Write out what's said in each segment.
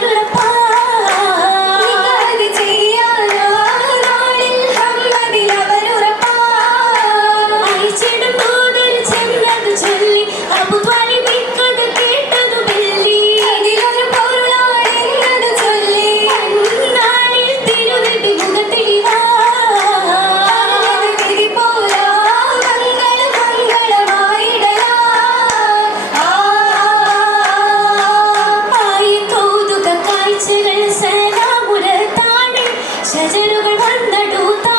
Bye. ഷജനുകൾ വന്നടു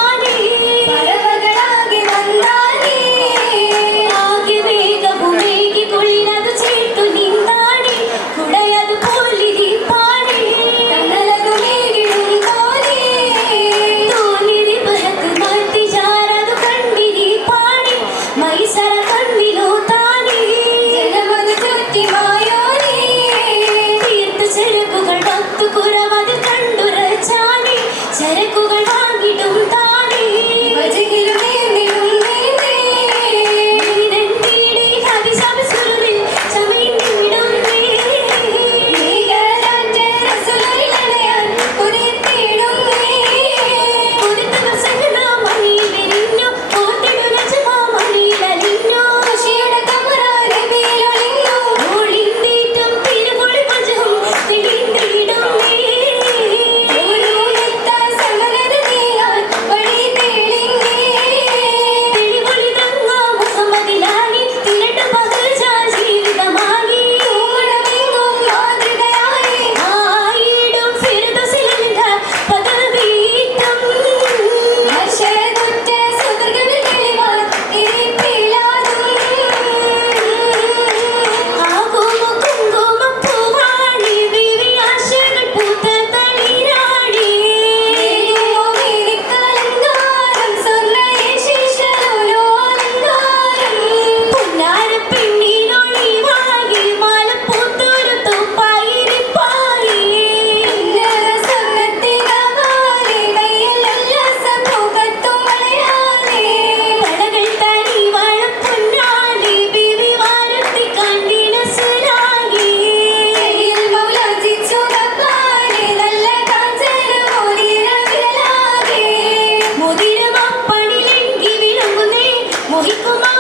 முடிக்குமா